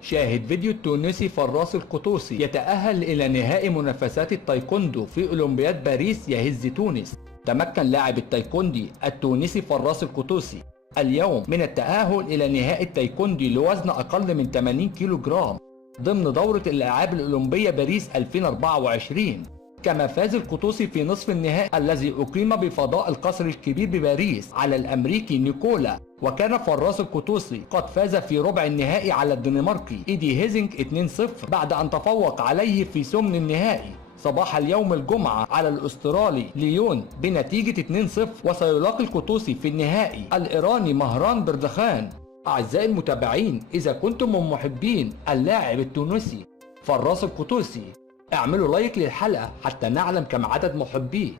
شاهد فيديو التونسي فراس القطوسي يتأهل إلى نهائي منافسات التايكوندو في أولمبياد باريس يهز تونس. تمكن لاعب التايكوندي التونسي فراس القطوسي اليوم من التأهل إلى نهائي التايكوندي لوزن أقل من 80 كيلو جرام ضمن دورة الألعاب الأولمبية باريس 2024. كما فاز القطوسي في نصف النهائي الذي أقيم بفضاء القصر الكبير بباريس على الأمريكي نيكولا. وكان فراس القطوسي قد فاز في ربع النهائي على الدنماركي إيدي هيزينج 2-0 بعد أن تفوق عليه في ثمن النهائي صباح اليوم الجمعة على الأسترالي ليون بنتيجة 2-0. وسيلاقي القطوسي في النهائي الإيراني مهران بردخان. أعزائي المتابعين، إذا كنتم من محبين اللاعب التونسي فراس القطوسي اعملوا لايك للحلقة حتى نعلم كم عدد محبيه.